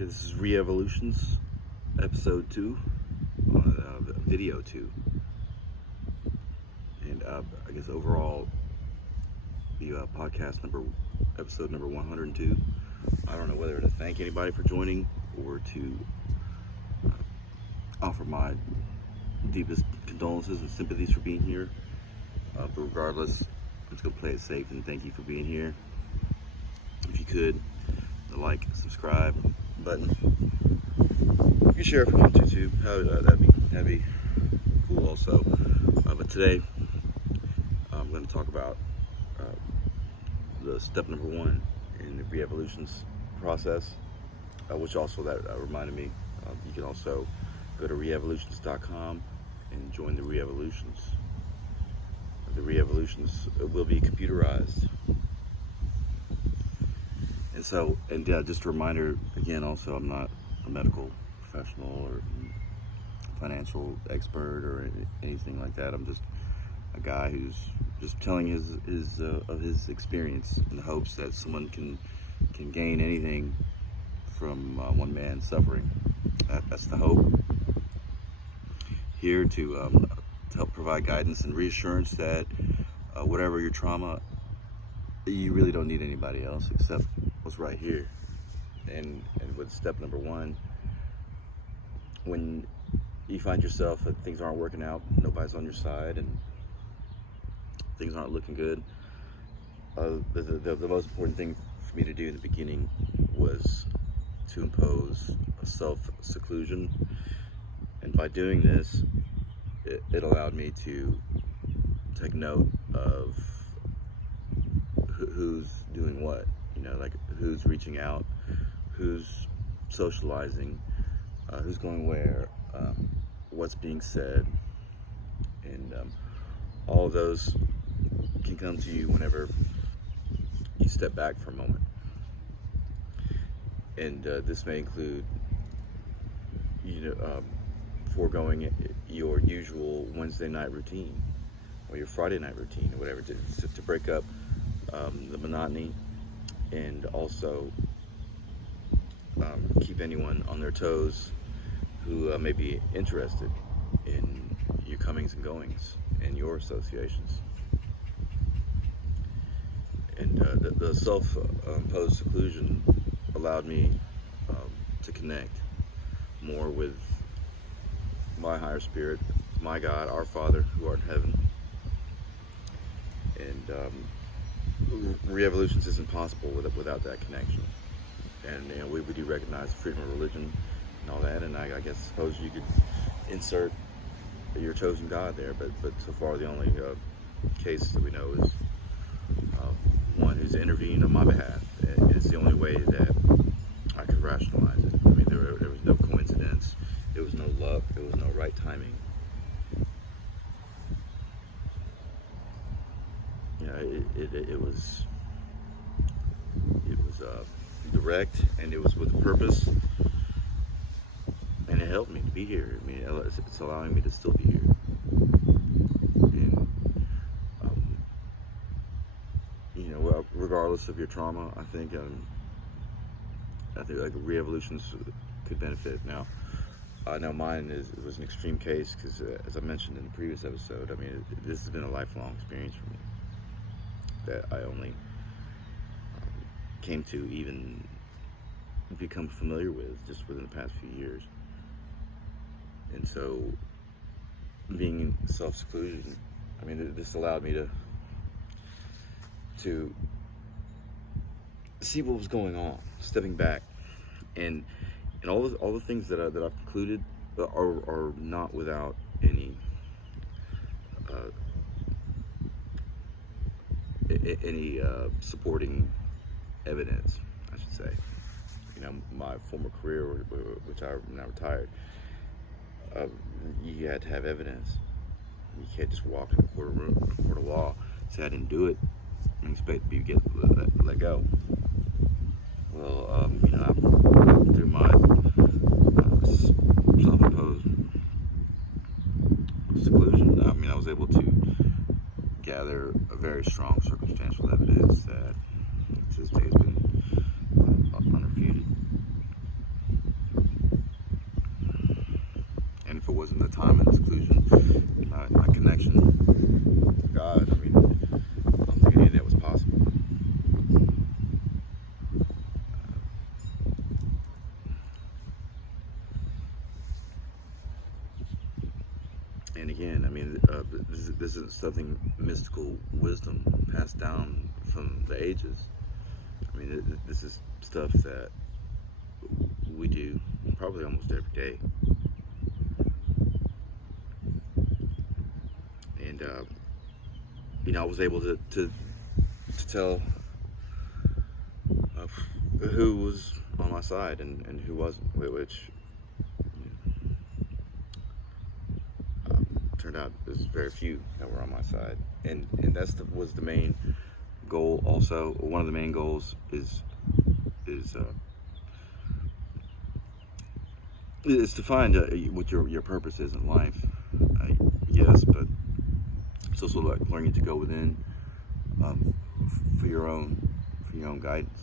This is Re-Evolutionz, episode 2, video 2. And I guess overall, the episode number 102. I don't know whether to thank anybody for joining or to offer my deepest condolences and sympathies for being here. But regardless, I'm just going to play it safe and thank you for being here. If you could, the like, subscribe button. You can share if you want to too. That'd be cool also. But today, I'm going to talk about the step number 1 in the Re-Evolutionz process, which also that reminded me. You can also go to Re-Evolutionz.com and join the Re-Evolutionz. The Re-Evolutionz will be computerized. And just a reminder again, also, I'm not a medical professional or financial expert or anything like that. I'm just a guy who's just telling his experience in the hopes that someone can gain anything from one man's suffering. That's the hope. Here to help provide guidance and reassurance that whatever your trauma, you really don't need anybody else except what's right here. And with step number 1, when you find yourself that things aren't working out, nobody's on your side, and things aren't looking good, the most important thing for me to do in the beginning was to impose a self-seclusion. And by doing this, it allowed me to take note of who's doing what, like who's reaching out, who's socializing, who's going where, what's being said, and all of those can come to you whenever you step back for a moment. And this may include, foregoing your usual Wednesday night routine or your Friday night routine or whatever, to break up the monotony, and also keep anyone on their toes who may be interested in your comings and goings and your associations. And the self-imposed seclusion allowed me to connect more with my higher spirit, my God, our Father who art in heaven. And Re-Evolutionz isn't possible without that connection. And we do recognize freedom of religion and all that, and I suppose you could insert your chosen God there, but so far the only case that we know is one who's intervened on my behalf. And it's the only way that I could rationalize it. I mean, there was no coincidence, there was no luck, there was no right timing. It was direct, and it was with a purpose, and it helped me to be here. I mean, it's allowing me to still be here. And regardless of your trauma, I think like Re-Evolutionz could benefit. Now, I know mine was an extreme case because, as I mentioned in the previous episode, I mean, this has been a lifelong experience for me that I only came to even become familiar with just within the past few years. And so, being in self-seclusion, I mean, this allowed me to see what was going on, stepping back, and all the things that I've concluded are not without any supporting evidence, I should say. My former career, which I'm now retired, you had to have evidence. You can't just walk in a court of law, say I didn't do it, and expect to get let go. Well, through my self-imposed seclusion, I was able to gather a very strong circumstantial evidence that to this day has been unrefuted. this isn't something mystical wisdom passed down from the ages. I mean, this is stuff that we do probably almost every day. And I was able to tell who was on my side and who wasn't, which turned out there's very few that were on my side, and was the main goal. Also, one of the main goals is to find what your purpose is in life. Yes, but it's also like learning to go within for your own guidance,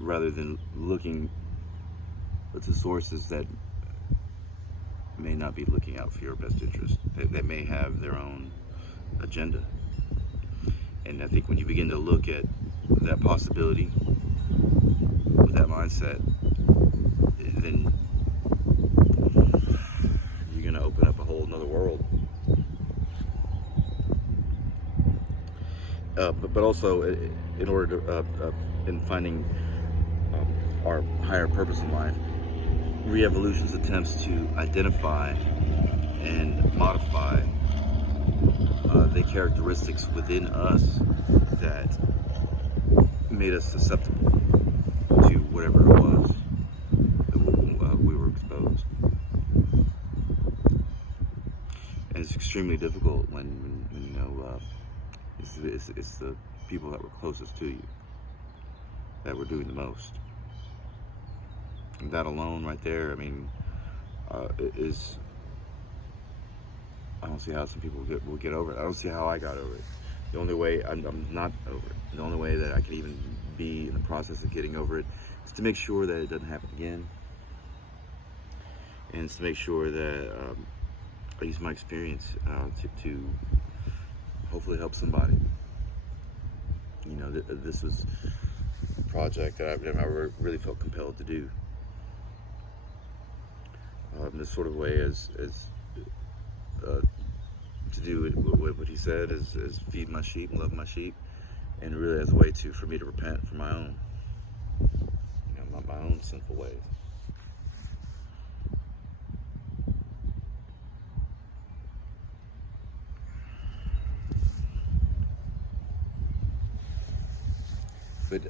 rather than looking to sources that may not be looking out for your best interest. They may have their own agenda. And I think when you begin to look at that possibility with that mindset, then you're going to open up a whole nother world. But also, in order to in finding our higher purpose in life, Re-Evolutionz attempts to identify and modify the characteristics within us that made us susceptible to whatever it was that we were exposed. And it's extremely difficult when it's the people that were closest to you that were doing the most. And that alone right there, I mean, is, I don't see how some people will get over it. I don't see how I got over it. The only way I'm not over it, the only way that I can even be in the process of getting over it, is to make sure that it doesn't happen again. And it's to make sure that I use my experience to hopefully help somebody. This was a project that I really felt compelled to do. This sort of way as to do what he said is feed my sheep and love my sheep, and really as a way for me to repent for my own, my own sinful ways. But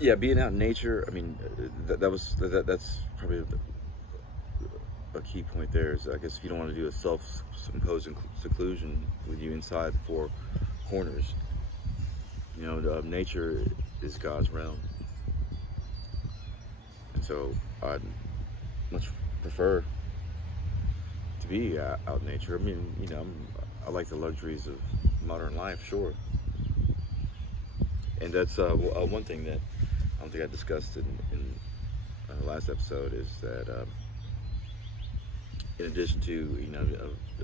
yeah, being out in nature, I mean, that's probably a key point there. Is, I guess, if you don't want to do a self-imposed seclusion with you inside the four corners, nature is God's realm, and so I'd much prefer to be out in nature. I mean, I like the luxuries of modern life, sure. And that's one thing that I don't think I discussed in the last episode, is that in addition to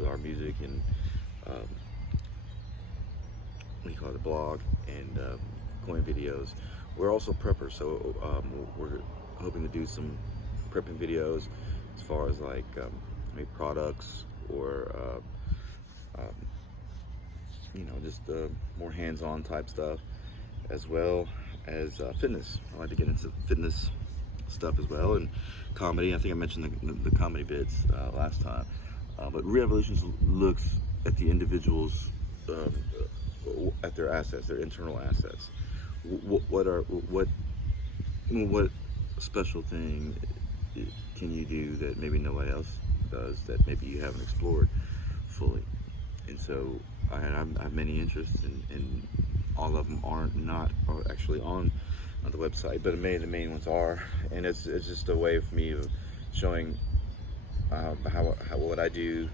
our music and the blog and coin videos, we're also preppers. So we're hoping to do some prepping videos as far as like maybe products or just more hands-on type stuff, as well as fitness. I like to get into fitness stuff as well, and comedy. I think I mentioned the comedy bits last time. But Re-Evolutionz looks at the individuals, at their assets, their internal assets. What special thing can you do that maybe nobody else does, that maybe you haven't explored fully? And so I have many interests, and all of them are actually on the website, but the main ones are, and it's just a way for me of showing what I do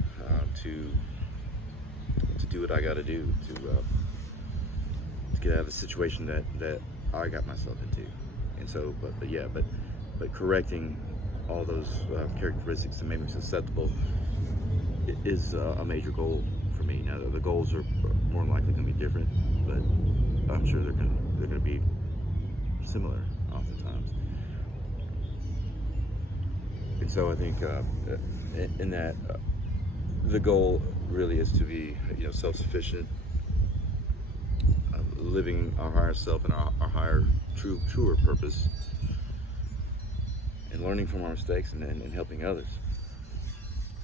to do what I got to do to get out of the situation that I got myself into. And so, but correcting all those characteristics that make me susceptible is a major goal for me. Now, the goals are more than likely going to be different, but I'm sure they're going to be similar oftentimes. And so I think in that the goal really is to be, self-sufficient, living our higher self and our higher, truer purpose, and learning from our mistakes and helping others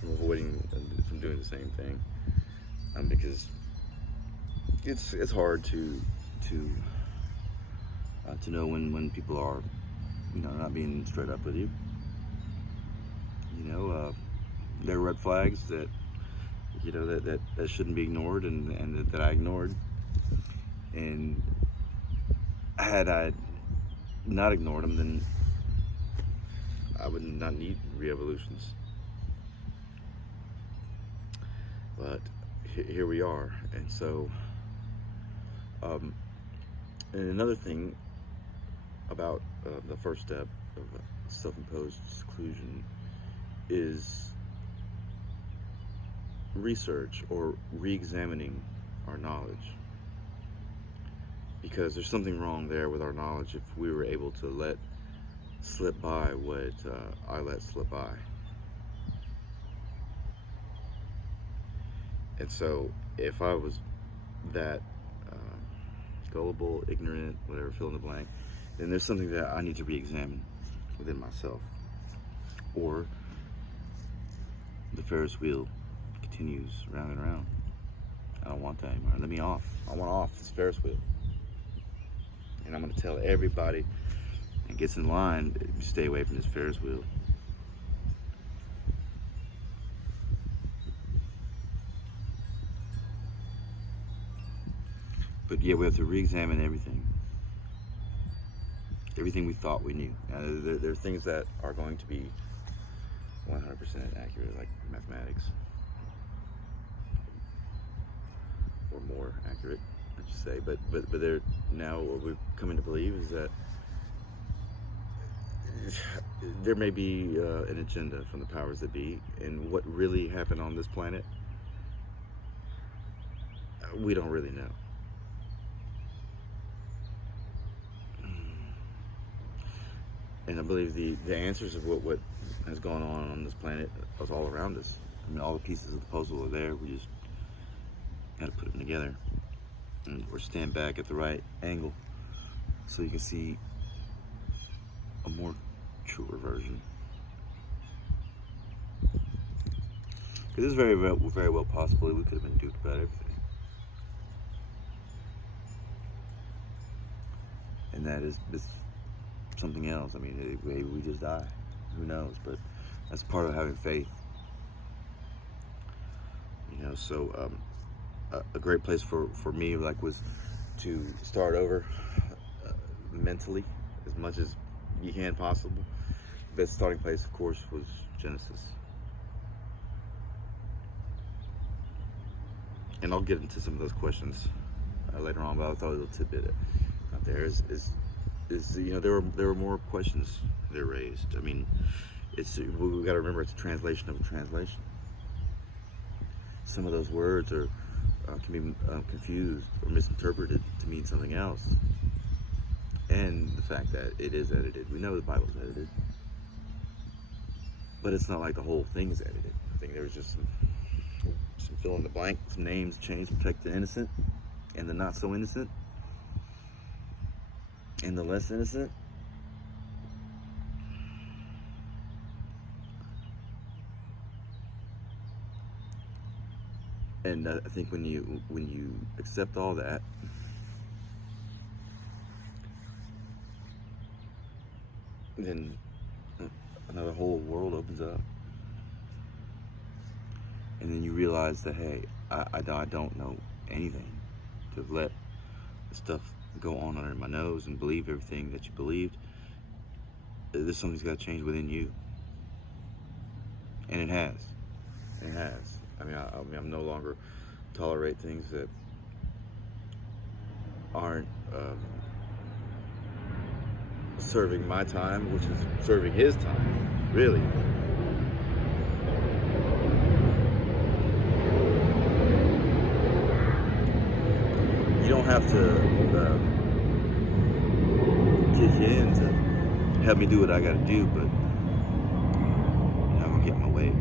from from doing the same thing, because it's hard to know when people are, not being straight up with you. There are red flags that that shouldn't be ignored, and that I ignored. And had I not ignored them, then I would not need Re-Evolutionz. But here we are. And so, and another thing about the first step of self-imposed seclusion is research or re-examining our knowledge. Because there's something wrong there with our knowledge if we were able to let slip by what I let slip by. And so if I was that gullible, ignorant, whatever, fill in the blank, then there's something that I need to re-examine within myself. Or the Ferris wheel continues round and round. I don't want that anymore. Let me off. I want off this Ferris wheel. And I'm going to tell everybody that gets in line, stay away from this Ferris wheel. But yeah, we have to re-examine everything. Everything we thought we knew. There are things that are going to be 100% accurate, like mathematics. Or more accurate, I should say. But there, now what we're coming to believe is that there may be an agenda from the powers that be, and what really happened on this planet, we don't really know. And I believe the answers of what has gone on this planet is all around us. I mean, all the pieces of the puzzle are there. We just got to put them together, or stand back at the right angle so you can see a more truer version. Because it's very well possible we could have been duped about everything, and that is something else. I mean, maybe we just die. Who knows? But that's part of having faith. So a great place for me was to start over mentally as much as you can possible. The best starting place, of course, was Genesis. And I'll get into some of those questions later on, but I thought a little tidbit out there is there were more questions that are raised. I mean, we got to remember it's a translation of a translation. Some of those words can be confused or misinterpreted to mean something else. And the fact that it is edited. We know the Bible's edited. But it's not like the whole thing is edited. I think there's just some fill in the blank, some names changed to protect the innocent and the not so innocent and the less innocent. And I think when you accept all that, then another whole world opens up. And then you realize that, hey, I don't know anything. To have let the stuff go on under my nose and believe everything that you believed, there's something's got to change within you. And it has. It has. I mean, I'm no longer tolerate things that aren't serving my time, which is serving his time, really. You don't have to kick in to help me do what I got to do, but I'm not gonna get in my way,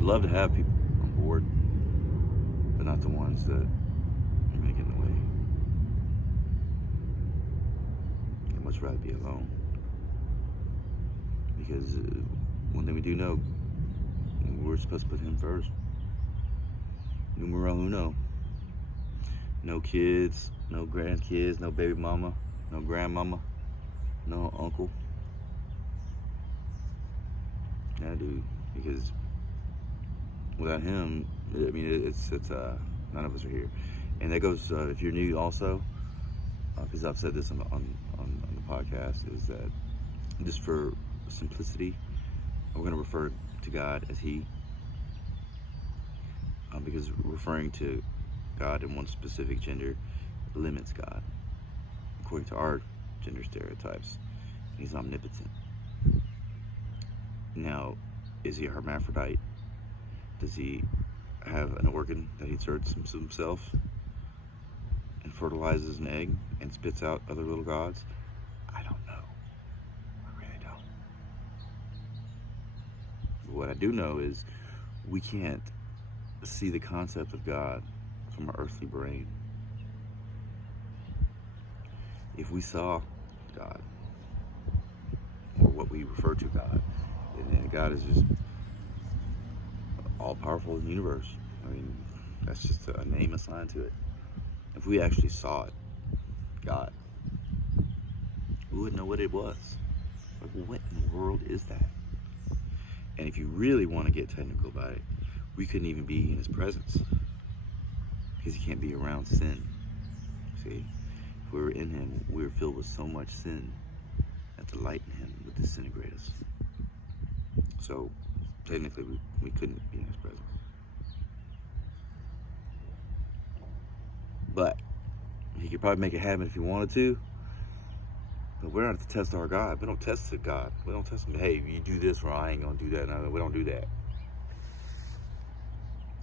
I'd love to have people on board, but not the ones that are going to get in the way. I'd much rather be alone. Because one thing we do know, we're supposed to put him first. Numero uno. No kids, no grandkids, no baby mama, no grandmama, no uncle. Yeah, dude. Because without him, I mean, it's none of us are here. And that goes, if you're new also, because I've said this on the podcast, is that just for simplicity, we're going to refer to God as He, because referring to God in one specific gender limits God, according to our gender stereotypes. He's omnipotent. Now, is He a hermaphrodite? Does He have an organ that He inserts himself and fertilizes an egg and spits out other little gods? I don't know. I really don't. But what I do know is we can't see the concept of God from our earthly brain. If we saw God, or what we refer to God, and God is just all-powerful in the universe. I mean, that's just a name assigned to it. If we actually saw it, God, we wouldn't know what it was. Like, what in the world is that? And if you really want to get technical about it, we couldn't even be in His presence, because He can't be around sin. See, if we were in Him, we were filled with so much sin that the light in Him would disintegrate us. So technically, we couldn't be in His presence. But He could probably make it happen if He wanted to. But we're not to test our God. We don't test the God. We don't test Him. Hey, you do this, or I ain't gonna do that. No, we don't do that.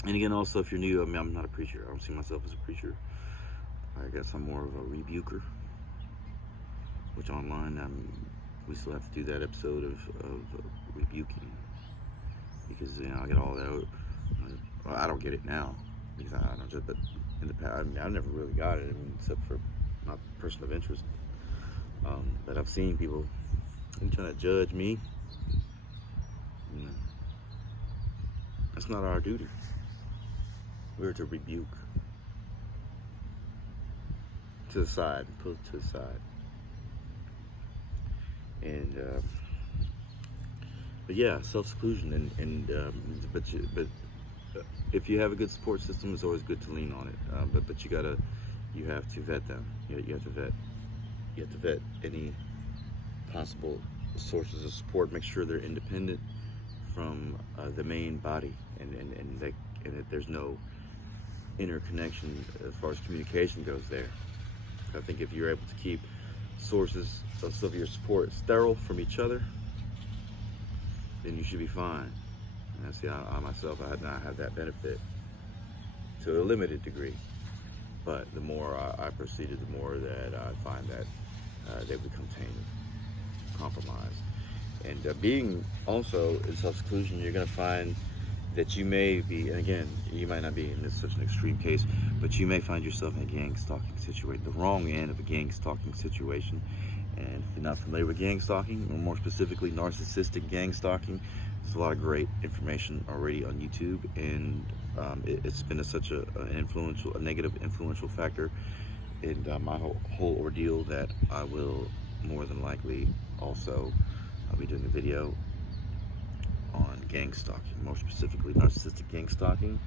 And again, also, if you're new, I mean, I'm not a preacher. I don't see myself as a preacher. I guess I'm more of a rebuker. Which online, we still have to do that episode of rebuking, because I get all that. Well, I don't get it now, because I don't just. But in the past, I mean, I've never really got it, except for my person of interest. But I've seen people trying to judge me. That's not our duty. We're to rebuke. To the side, put it to the side. And but yeah, self-seclusion, but if you have a good support system, it's always good to lean on it. But you have to vet them. You have to vet any possible sources of support. Make sure they're independent from the main body, and that there's no interconnection as far as communication goes there. I think if you're able to keep sources of your support sterile from each other, then you should be fine. And I see, I myself, I had not had that benefit to a limited degree, but the more I proceeded, the more that I find that they become tainted, compromised. And being also in self-seclusion, you're going to find that you may be, and again, you might not be in this such an extreme case, but you may find yourself in a gang stalking situation, the wrong end of a gang stalking situation. And if you're not familiar with gang stalking, or more specifically narcissistic gang stalking, there's a lot of great information already on YouTube, and it's been such a negative influential factor in my whole ordeal that I will more than likely also I'll be doing a video on gang stalking, more specifically narcissistic gang stalking.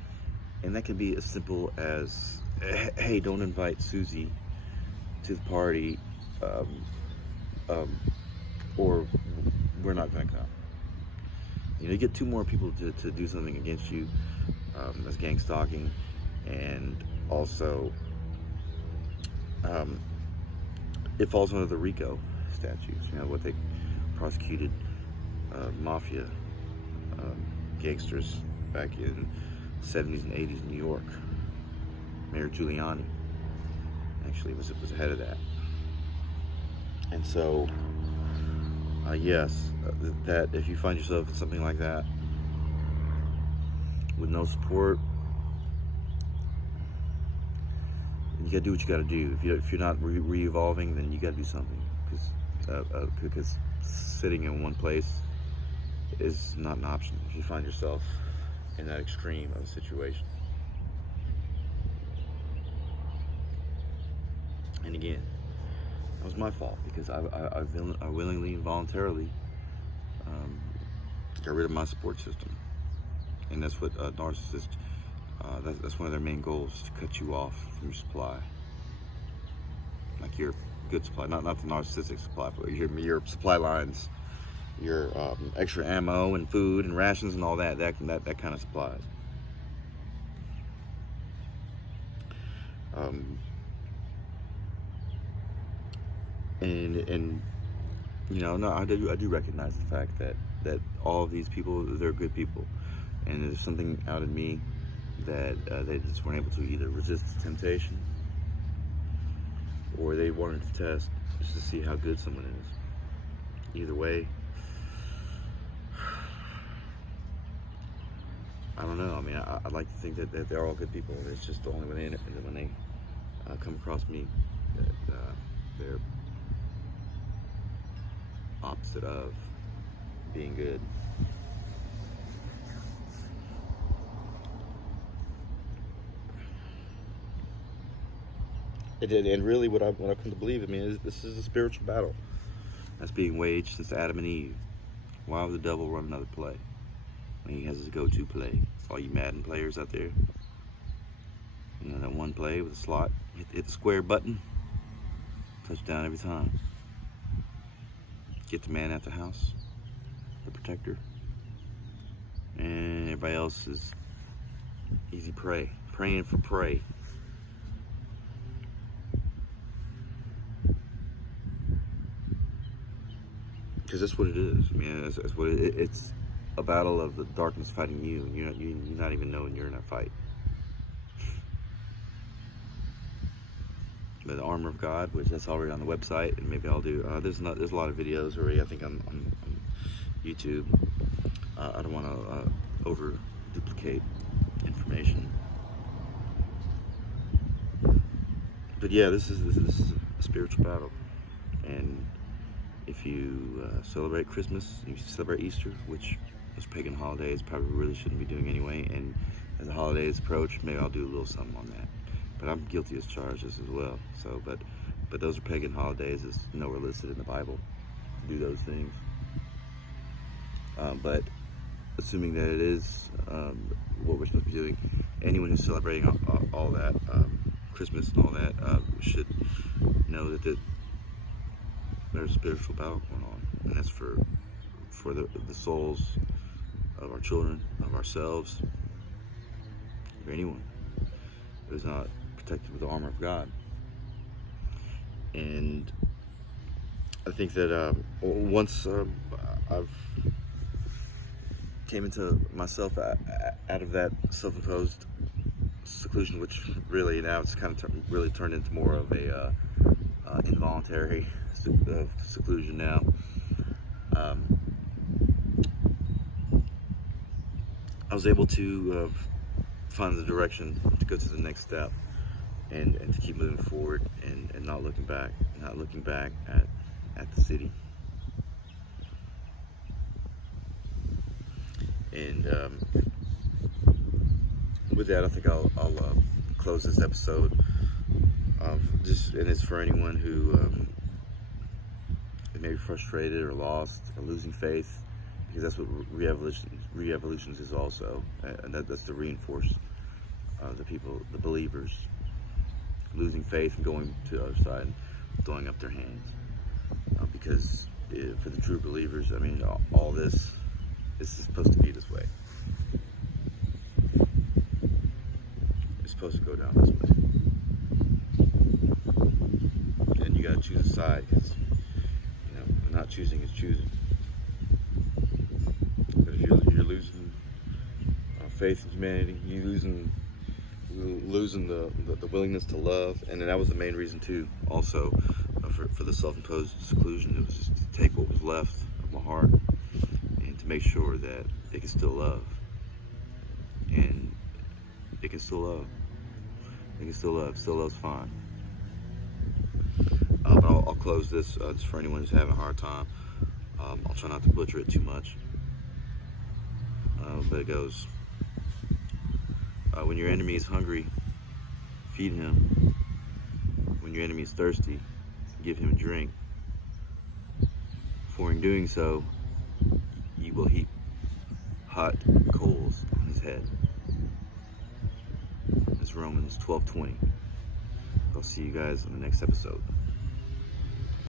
And that can be as simple as, hey, don't invite Susie to the party, or we're not going to come. You get two more people to do something against you, that's gang stalking. And also, it falls under the RICO statutes, what they prosecuted mafia gangsters back in the 70s and 80s in New York. Mayor Giuliani actually was ahead of that. And so, yes, that if you find yourself in something like that, with no support, you gotta do what you gotta do. If you're not re-evolving, then you gotta do something, because sitting in one place is not an option if you find yourself in that extreme of a situation. And again, that was my fault, because I willingly and voluntarily got rid of my support system. And that's what narcissists, that's one of their main goals, to cut you off from your supply. Like your good supply, not the narcissistic supply, but your supply lines, your extra ammo and food and rations and all that kind of supplies. And you know, no, I do recognize the fact that all of these people, they're good people, and there's something out in me that they just weren't able to either resist the temptation, or they wanted to test just to see how good someone is. Either way, I don't know. I mean, I'd like to think that they're all good people. It's just only when they come across me that they're opposite of being good. And really, what I've come to believe, I mean, is this is a spiritual battle that's being waged since Adam and Eve. Why would the devil run another play when he has his go-to play? All you Madden players out there, you know, that one play with a slot, hit the square button, touchdown every time. Get the man at the house, the protector, and everybody else is easy prey, praying for prey. Because that's what it is. I mean, that's what it's a battle of the darkness fighting you, and you're not even knowing you're in a fight. But the armor of God, which that's already on the website, and maybe I'll do. There's a lot of videos already, I think, on YouTube. I don't want to over duplicate information. But yeah, this is a spiritual battle, and if you celebrate Christmas, if you celebrate Easter, which those pagan holidays probably really shouldn't be doing anyway, and as the holidays approach, maybe I'll do a little something on that. But I'm guilty as charged as well. So, but those are pagan holidays. It's nowhere listed in the Bible to do those things. But assuming that it is what we're supposed to be doing, anyone who's celebrating all that, Christmas and all that, should know that there's a spiritual battle going on, and that's for the souls of our children, of ourselves, of anyone who's not protected with the armor of God. And I think that once I've came into myself out of that self-imposed seclusion, which really now it's kind of really turned into more of a involuntary seclusion now. I was able to find the direction to go to the next step, and to keep moving forward, and not looking back at the city. And with that, I think I'll close this episode. And it's for anyone who may be frustrated or lost or losing faith, because that's what Re-Evolutionz is also, and that's to reinforce the people, the believers, losing faith and going to the other side and throwing up their hands. Because for the true believers, I mean, all this is supposed to be this way. It's supposed to go down this way. And you gotta choose a side, because, you know, not choosing is choosing. But if you're losing faith in humanity, you're losing the willingness to love. And then that was the main reason too, also, for the self-imposed seclusion. It was just to take what was left of my heart and to make sure that it could still love. and it can still love. It can still love. Still love's fine. But I'll close this just for anyone who's having a hard time. I'll try not to butcher it too much. But it goes, when your enemy is hungry, feed him. When your enemy is thirsty, give him a drink. For in doing so, you will heap hot coals on his head. It's Romans 12:20. I'll see you guys in the next episode.